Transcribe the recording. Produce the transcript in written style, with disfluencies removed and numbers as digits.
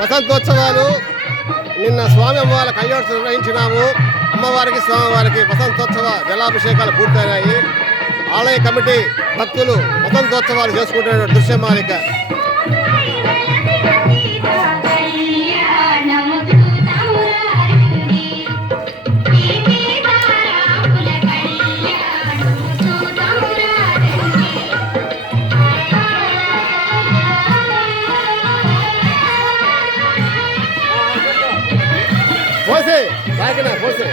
వసంతోత్సవాలు నిన్న స్వామి అమ్మవారి కళ్యాణం నిర్వహించినాము. అమ్మవారికి స్వామివారికి వసంతోత్సవ జలాభిషేకాలు పూర్తయినాయి. ఆలయ కమిటీ భక్తులు వసంతోత్సవాలు చేసుకుంటున్న దృశ్యమాలిక. పోసే పోసే